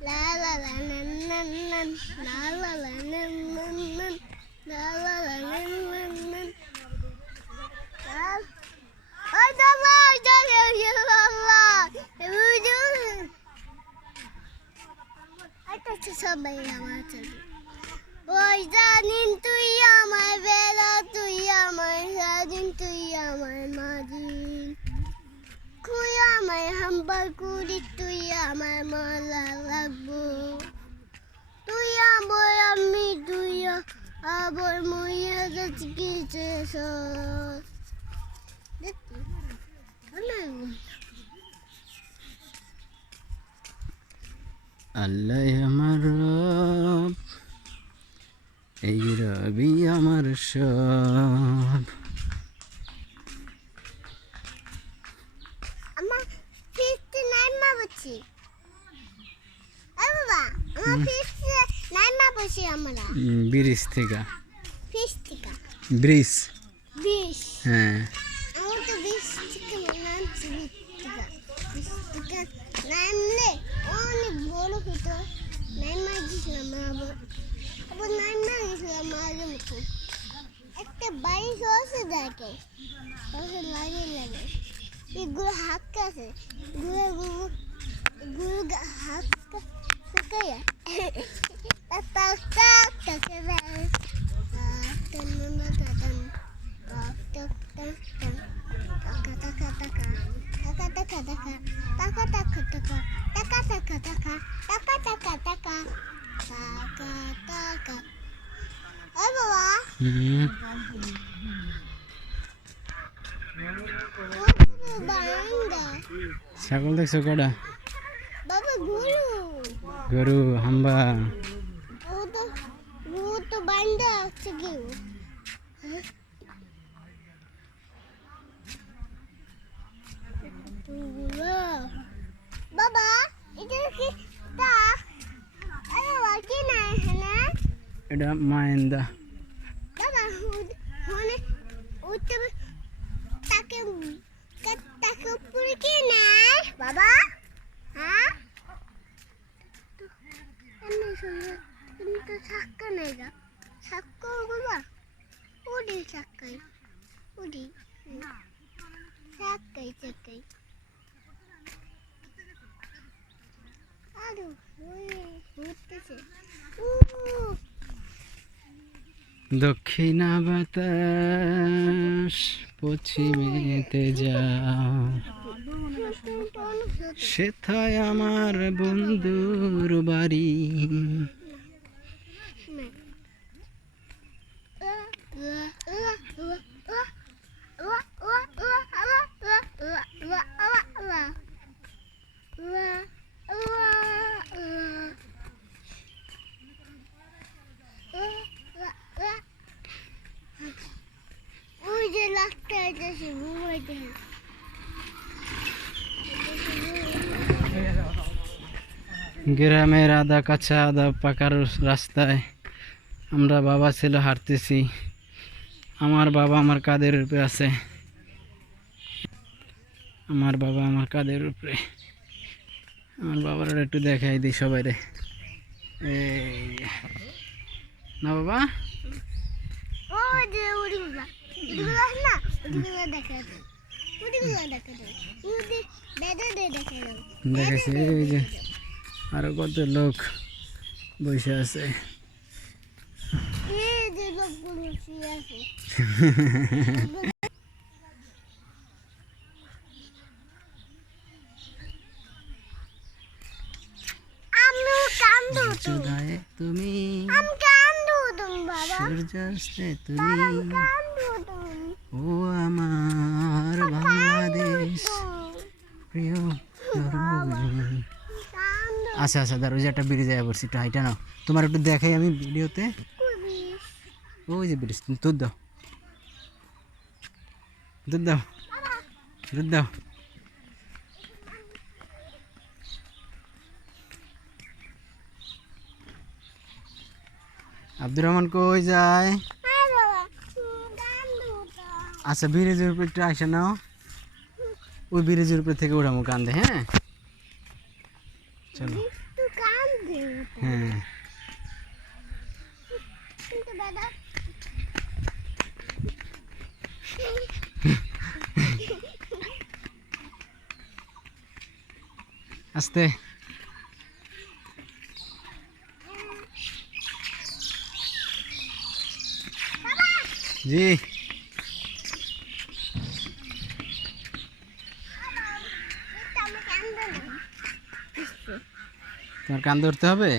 La la la nan nan nan. La la la nan nan nan. La la la nan nan nan. Ay Allah, Allah. আচ্ছা সবাই আমার চলে ওই জানিন তুই আমার বেলা তুই আমার সাজিন তুই আমার মাজিন তুই আমার হাম্বার কুড়ি তুই আমার মালা লাগবো তুই আমার আমি তুই আবার মইয়া যাচ্ছি কিছু আল্লাহ আমার রব এই রবি আমার সব আমার ফিস্ট নাইমা বসি বাবা আমার ফিস্ট নাইমা বসি আমরা ব্রিজ থেকে ফিস্ট থেকে ব্রিজ বিশ হ্যাঁ আমি তো বিশ থেকে নামছি বিশ থেকে নামলে অনেক বড় হতো নাইমা গেছিলাম আবার নাইমা গেছিলাম মাঝে মতো একটা বাড়ি সহসে দেখে সহসে লাগে এগুলো হাত আছে গুলো হাত শুকাইয়া টাক টাক টাকে ছাগল দেখছো কটা বাবা গরু গরু হাম্বা ও তো বান্দা আছে কি বাবা এটা কি তা আরে কি না হ্যাঁ এটা মায়েন্দা বাবা মানে উঠতে তাকে তাকে উপরে কি না বাবা হ্যাঁ এমনি শুনে তুমি তো ছাক্কা নাই যা ছাক্কা বাবা উড়ি ছাক্কাই উড়ি ছাক্কাই ছাক্কাই আরো উঠতেছে দক্ষিণা বাতাস পশ্চিমেতে যাও সেথায় আমার বন্ধুর বাড়ি ওই যে লাগতে আছে ঘুমাইতে গ্রামের আদা কাঁচা আদা পাকার রাস্তায় আমরা বাবা ছেলে হাঁটতেছি আমার বাবা আমার কাঁধের উপরে আছে আমার বাবা আমার কাঁধের উপরে আমার বাবার একটু দেখাই দিই সবাই রে এই না বাবা ও যে উড়িগুলা উড়িগুলা না উড়িগুলা দেখা যায় উড়িগুলা দেখা যায় উড়ি বেদে দেখা যায় দেখাইছে এই যে আরো কত লোক বসে আছে এই যে লোকগুলো শুয়ে আছে আমি কান্দু চুদায় তুমি আমি কান্দু তুমি বাবা সূর্যাস্তে তুমি কান্দু তুমি ও আমার বাংলাদেশ প্রিয় ধর্মভূমি আচ্ছা আচ্ছা দাঁড়ো ওই যে একটা ব্রিজ আয়া পড়ছি একটু হাইটা নাও তোমার একটু দেখাই আমি ভিডিওতে ওই যে ব্রিজ দুধ দাও দুধ দাও দুধ দাও আব্দুর রহমান কই যায় আচ্ছা ব্রিজের উপর একটু আসে নাও ওই ব্রিজের উপর থেকে ওঠামো কান্দে হ্যাঁ চলো। তুই কান দে হ্যাঁ কিন্তু দাদা আস্তে। জি আমি কান দেব তোমার কান ধরতে হবে।